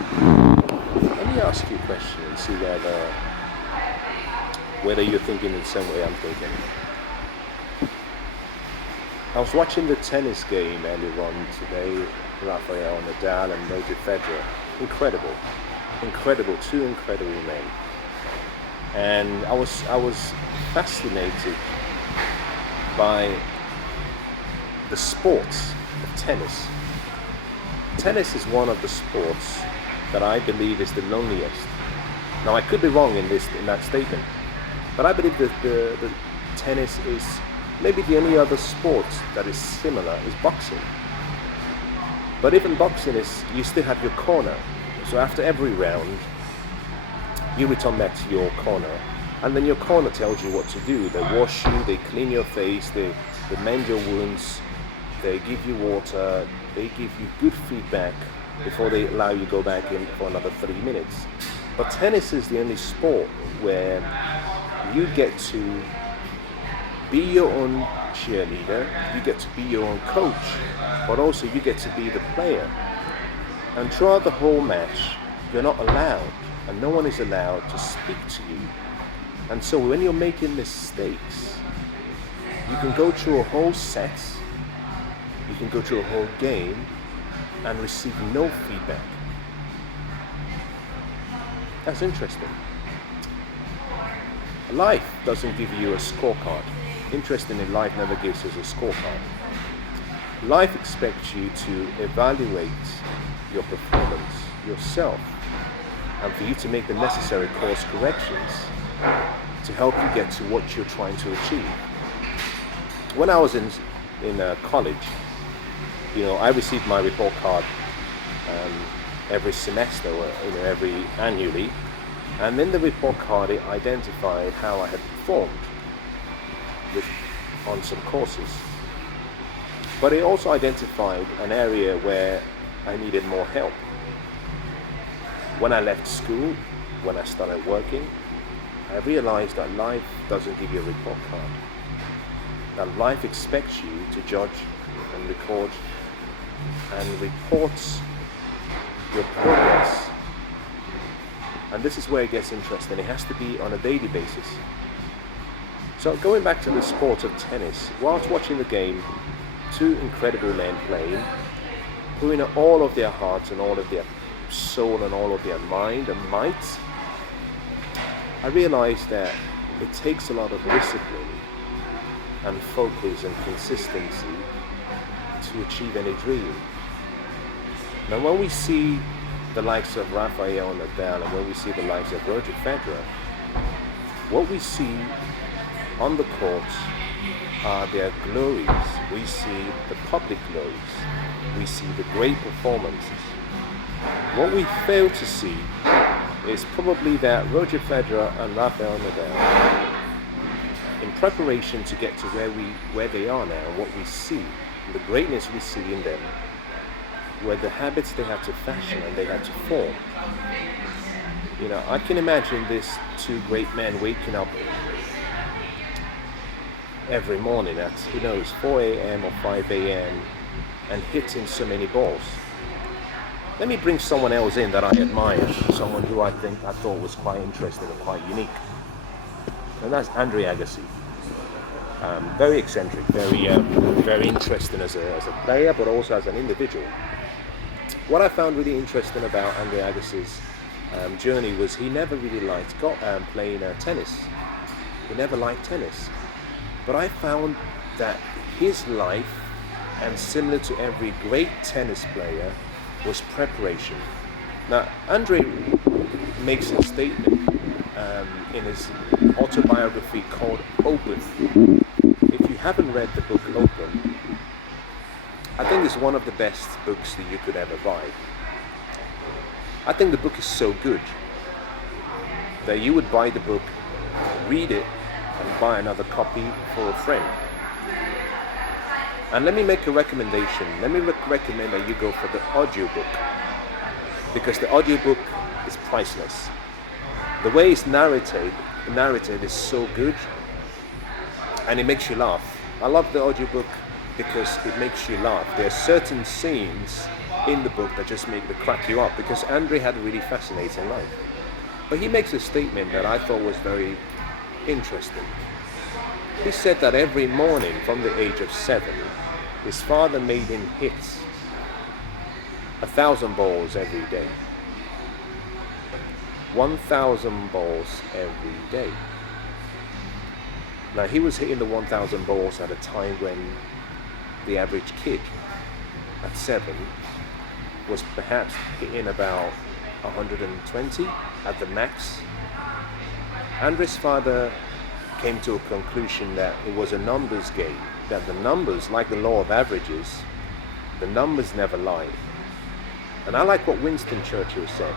Let me ask you a question and see whether you're thinking in the same way I'm thinking. I was watching the tennis game earlier on today, Rafael Nadal and Roger Federer. Incredible, incredible, two incredible men. And I was fascinated by the sports of tennis. Tennis is one of the sports that I believe is the loneliest. Now I could be wrong in that statement, but I believe that the tennis is maybe the only other sport that is similar is boxing. But even boxing is you still have your corner. So after every round, you return back to your corner, and then your corner tells you what to do. They wash you, they clean your face, they mend your wounds, they give you water, they give you good feedback before they allow you to go back in for another 3 minutes. But tennis is the only sport where you get to be your own cheerleader, you get to be your own coach, but also you get to be the player. And throughout the whole match, you're not allowed, and no one is allowed to speak to you. And so when you're making mistakes, you can go through a whole set, you can go through a whole game, and receive no feedback. That's interesting. Life doesn't give you a scorecard. Interestingly, life never gives us a scorecard. Life expects you to evaluate your performance, yourself, and for you to make the necessary course corrections to help you get to what you're trying to achieve. When I was in college, I received my report card every semester, or every annually, and in the report card it identified how I had performed on some courses. But it also identified an area where I needed more help. When I left school, when I started working, I realized that life doesn't give you a report card. That life expects you to judge and record and report your progress. And this is where it gets interesting. It has to be on a daily basis. So going back to the sport of tennis, whilst watching the game, two incredible men playing, putting all of their hearts and all of their soul and all of their mind and might, I realized that it takes a lot of discipline and focus and consistency to achieve any dream. Now when we see the likes of Rafael Nadal and when we see the likes of Roger Federer, what we see on the courts are their glories. We see the public glories. We see the great performances. What we fail to see is probably that Roger Federer and Rafael Nadal, in preparation to get to where they are now, what we see, the greatness we see in them, were the habits they had to fashion and they had to form. I can imagine these two great men waking up every morning at 4 a.m. or 5 a.m. and hitting so many balls. Let me bring someone else in that I admire, someone who I thought was quite interesting and quite unique, and that's Andre Agassi. Very eccentric, very interesting as a player, but also as an individual. What I found really interesting about Andre Agassi's journey was he never really liked playing tennis. He never liked tennis. But I found that his life, and similar to every great tennis player, was preparation. Now, Andre makes a statement in his autobiography called Open. If you haven't read the book Open, I think it's one of the best books that you could ever buy. I think the book is so good that you would buy the book, read it, and buy another copy for a friend. And let me make a recommendation. Let me recommend that you go for the audiobook, because the audiobook is priceless. The way it's narrated is so good, and it makes you laugh. I love the audiobook because it makes you laugh. There are certain scenes in the book that just crack you up, because Andre had a really fascinating life. But he makes a statement that I thought was very interesting. He said that every morning from the age of 7, his father made him hit 1,000 balls every day. 1,000 balls every day. Now, he was hitting the 1,000 balls at a time when the average kid at 7 was perhaps hitting about 120 at the max. Andre's father came to a conclusion that it was a numbers game, that the numbers, like the law of averages, the numbers never lie. And I like what Winston Churchill said.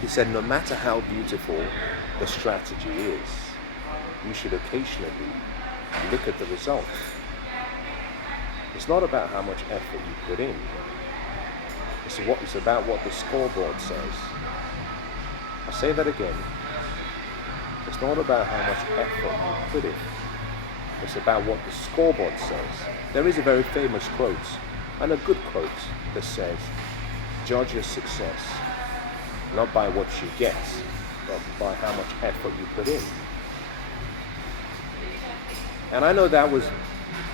He said, no matter how beautiful the strategy is, you should occasionally look at the results. It's not about how much effort you put in. It's about what the scoreboard says. I'll say that again. It's not about how much effort you put in. It's about what the scoreboard says. There is a very famous quote, and a good quote, that says, judge your success not by what you get, but by how much effort you put in. And I know that was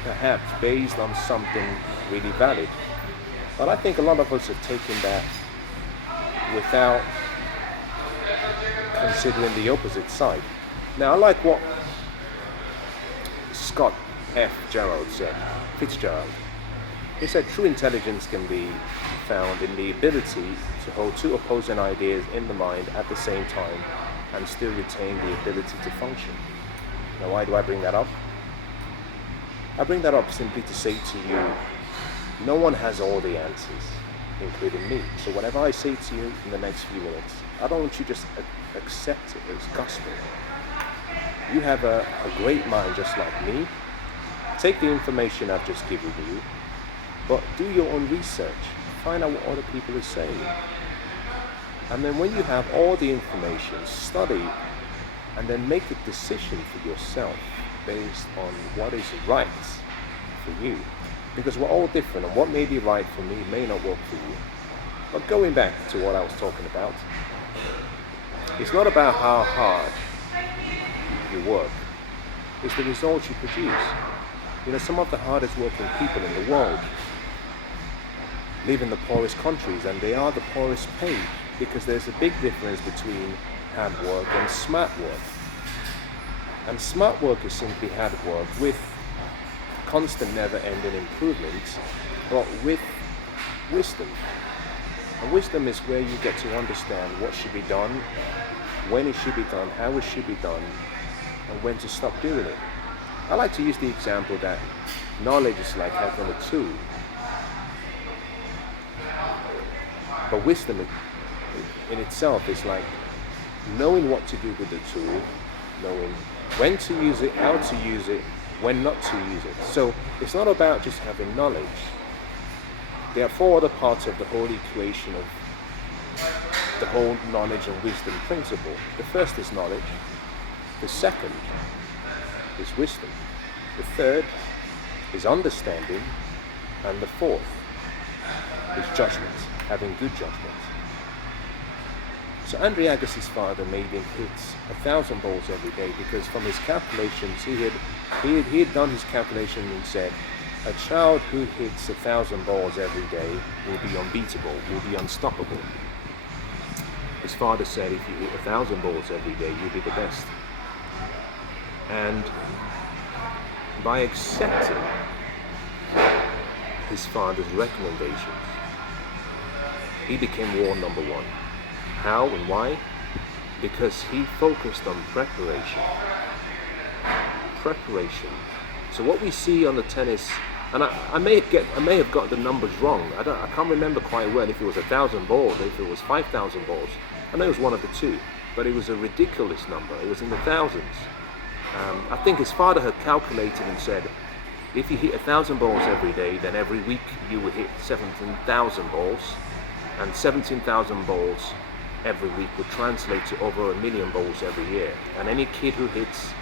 perhaps based on something really valid, but I think a lot of us have taken that without considering the opposite side. Now, I like what Scott Fitzgerald. He said true intelligence can be found in the ability to hold two opposing ideas in the mind at the same time and still retain the ability to function. Now, why do I bring that up? I bring that up simply to say to you, no one has all the answers, including me. So whatever I say to you in the next few minutes, I don't want you just accept it as gospel. You have a great mind just like me. Take the information I've just given you, but do your own research. Find out what other people are saying. And then when you have all the information, study, and then make a decision for yourself based on what is right for you. Because we're all different, and what may be right for me may not work for you. But going back to what I was talking about, it's not about how hard you work, it's the results you produce. You know, some of the hardest working people in the world live in the poorest countries, and they are the poorest paid, because there's a big difference between hard work and smart work. And smart work is simply hard work with constant, never-ending improvements, but with wisdom. And wisdom is where you get to understand what should be done, when it should be done, how it should be done, and when to stop doing it. I like to use the example that knowledge is like having a tool, but wisdom in itself is like knowing what to do with the tool, knowing when to use it, how to use it, when not to use it. So it's not about just having knowledge. There are 4 other parts of the whole equation of the whole knowledge and wisdom principle. The first is knowledge. The second is wisdom. The third is understanding. And the fourth is judgment, having good judgment. So Andre Agassi's father made him hit 1,000 balls every day, because from his calculations, he had done his calculation and said, a child who hits 1,000 balls every day will be unbeatable, will be unstoppable. His father said, if you hit 1,000 balls every day, you'll be the best. And by accepting his father's recommendations, he became war number 1. How and why? Because he focused on preparation. Preparation. So what we see on the tennis, and I may have got the numbers wrong. I can't remember quite well if it was 1,000 balls, if it was 5,000 balls. I know it was one of the two, but it was a ridiculous number. It was in the thousands. I think his father had calculated and said, if you hit 1,000 balls every day, then every week you would hit 17,000 balls, and 17,000 balls every week would translate to over 1 million balls every year. And any kid who hits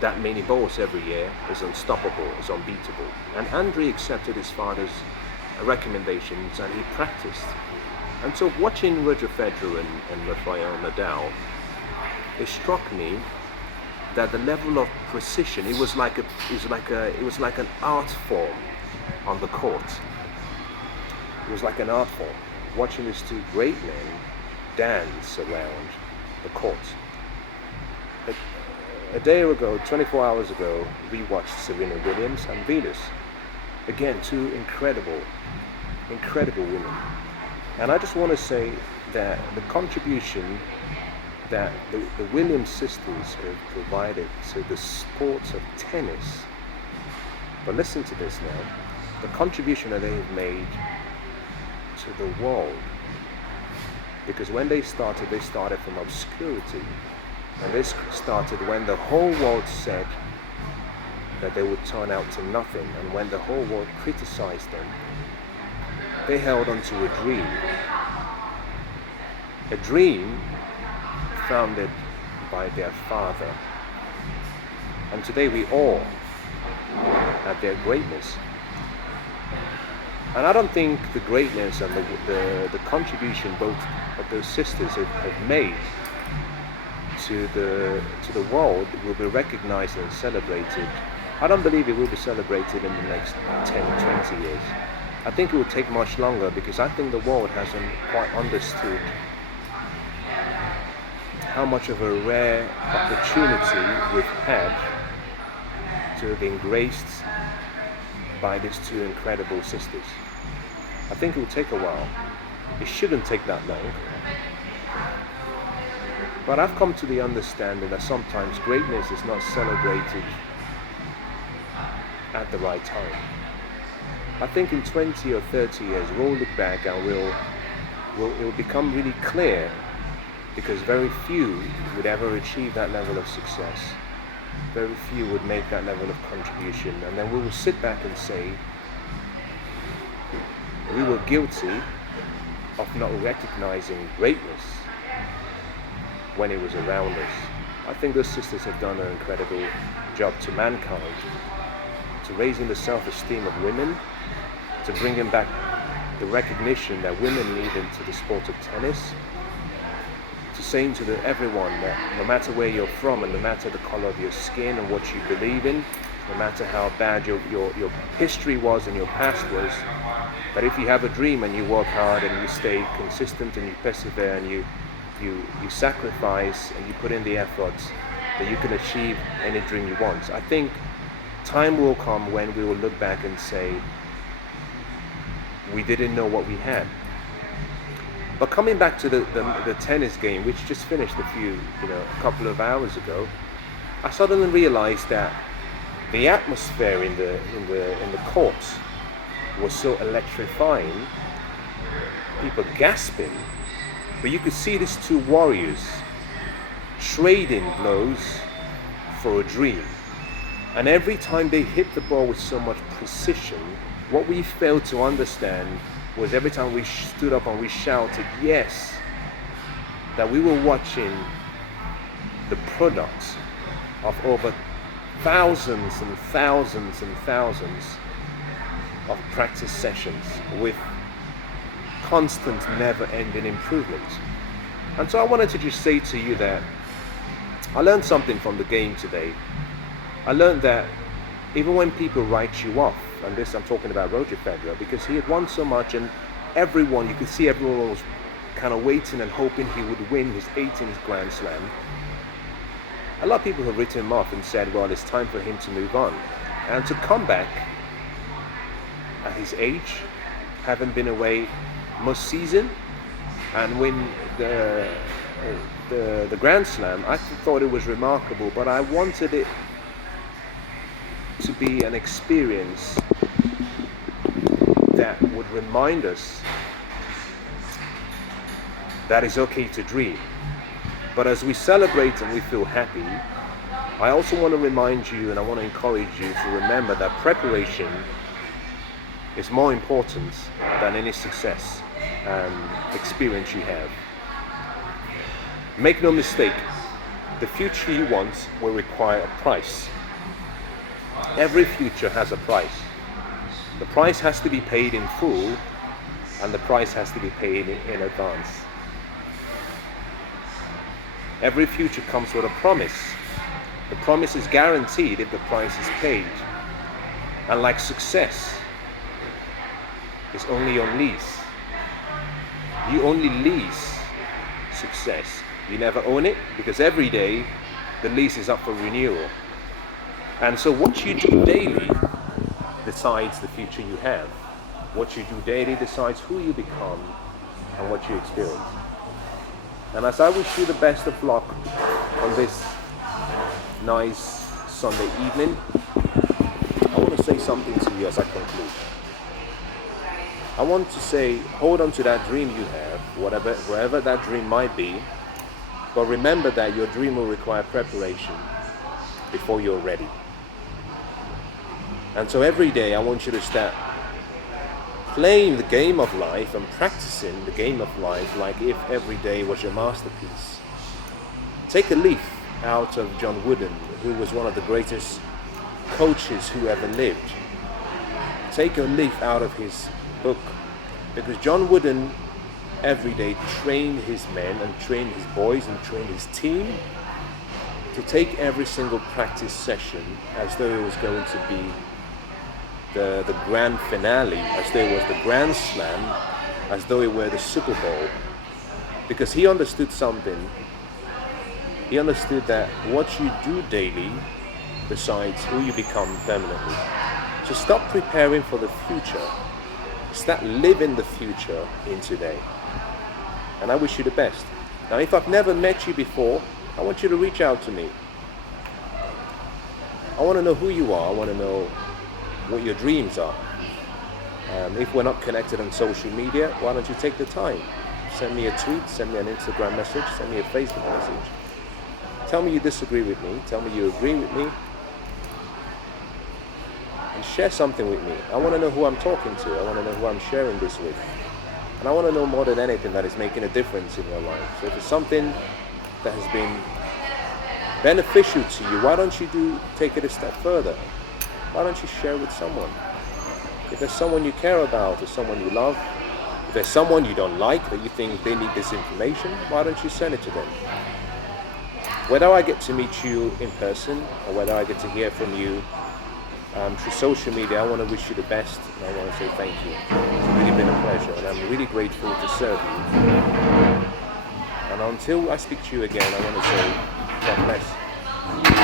that many balls every year is unstoppable, is unbeatable. And Andre accepted his father's recommendations, and he practiced. And so watching Roger Federer and Rafael Nadal, it struck me that the level of precision, it was like an art form on the court. It was like an art form, watching these two great men dance around the court. A day ago, 24 hours ago, we watched Serena Williams and Venus. Again, two incredible women. And I just want to say that the contribution that the Williams sisters have provided to the sport of tennis, but listen to this now, the contribution that they have made to the world. Because when they started from obscurity. And this started when the whole world said that they would turn out to nothing, and when the whole world criticized them, they held on to a dream founded by their father. And today we all at their greatness. And I don't think the greatness and the contribution both of those sisters have made to the world will be recognized and celebrated. I don't believe it will be celebrated in the next 10, 20 years. I think it will take much longer, because I think the world hasn't quite understood how much of a rare opportunity we've had to have been graced by these two incredible sisters. I think it will take a while. It shouldn't take that long. But I've come to the understanding that sometimes greatness is not celebrated at the right time. I think in 20 or 30 years we'll look back and it will become really clear, because very few would ever achieve that level of success. Very few would make that level of contribution, and then we will sit back and say we were guilty of not recognizing greatness when it was around us. I think those sisters have done an incredible job to mankind, to raising the self-esteem of women, to bringing back the recognition that women need into the sport of tennis, to saying to everyone that no matter where you're from and no matter the color of your skin and what you believe in, no matter how bad your history was and your past was, that if you have a dream and you work hard and you stay consistent and you persevere and you sacrifice and you put in the efforts, that you can achieve any dream you want. I think time will come when we will look back and say we didn't know what we had. But coming back to the tennis game, which just finished a couple of hours ago, I suddenly realized that the atmosphere in the courts was so electrifying, people gasping. But you could see these two warriors trading blows for a dream. And every time they hit the ball with so much precision, what we failed to understand was every time we stood up and we shouted yes, that we were watching the product of over thousands and thousands and thousands of practice sessions with constant, never-ending improvement. And so I wanted to just say to you that I learned something from the game today. I learned that even when people write you off, and this I'm talking about Roger Federer, because he had won so much and you could see everyone was kind of waiting and hoping he would win his 18th Grand Slam. A lot of people have written him off and said, well, it's time for him to move on. And to come back at his age, having been away most season, and win the Grand Slam, I thought it was remarkable, but I wanted it to be an experience that would remind us that it's okay to dream. But as we celebrate and we feel happy, I also want to remind you and I want to encourage you to remember that preparation is more important than any success and experience you have. Make no mistake, the future you want will require a price. Every future has a price. The price has to be paid in full, and the price has to be paid in advance. Every future comes with a promise. The promise is guaranteed if the price is paid. And like success, it's only on lease. You only lease success. You never own it, because every day the lease is up for renewal. And so what you do daily decides the future you have. What you do daily decides who you become and what you experience. And as I wish you the best of luck on this nice Sunday evening, I want to say something to you as I conclude. I want to say, hold on to that dream you have, wherever that dream might be, but remember that your dream will require preparation before you're ready. And so every day I want you to start playing the game of life and practicing the game of life like if every day was your masterpiece. Take a leaf out of John Wooden, who was one of the greatest coaches who ever lived. Take a leaf out of his book, because John Wooden every day trained his men and trained his boys and trained his team to take every single practice session as though it was going to be the grand finale, as though it was the grand slam, as though it were the Super Bowl, because he understood something. He understood that what you do daily decides who you become permanently. So stop preparing for the future. Start living the future in today. And I wish you the best. Now, if I've never met you before, I want you to reach out to me. I want to know who you are. I want to know what your dreams are. If we're not connected on social media, why don't you take the time? Send me a tweet, send me an Instagram message, send me a Facebook message. Tell me you disagree with me. Tell me you agree with me. And share something with me. I want to know who I'm talking to. I want to know who I'm sharing this with. And I want to know more than anything that is making a difference in your life. So if it's something that has been beneficial to you, why don't you take it a step further? Why don't you share with someone? If there's someone you care about or someone you love, if there's someone you don't like that you think they need this information, why don't you send it to them? Whether I get to meet you in person or whether I get to hear from you through social media, I want to wish you the best, and I want to say thank you. It's really been a pleasure, and I'm really grateful to serve you. And until I speak to you again, I want to say God bless.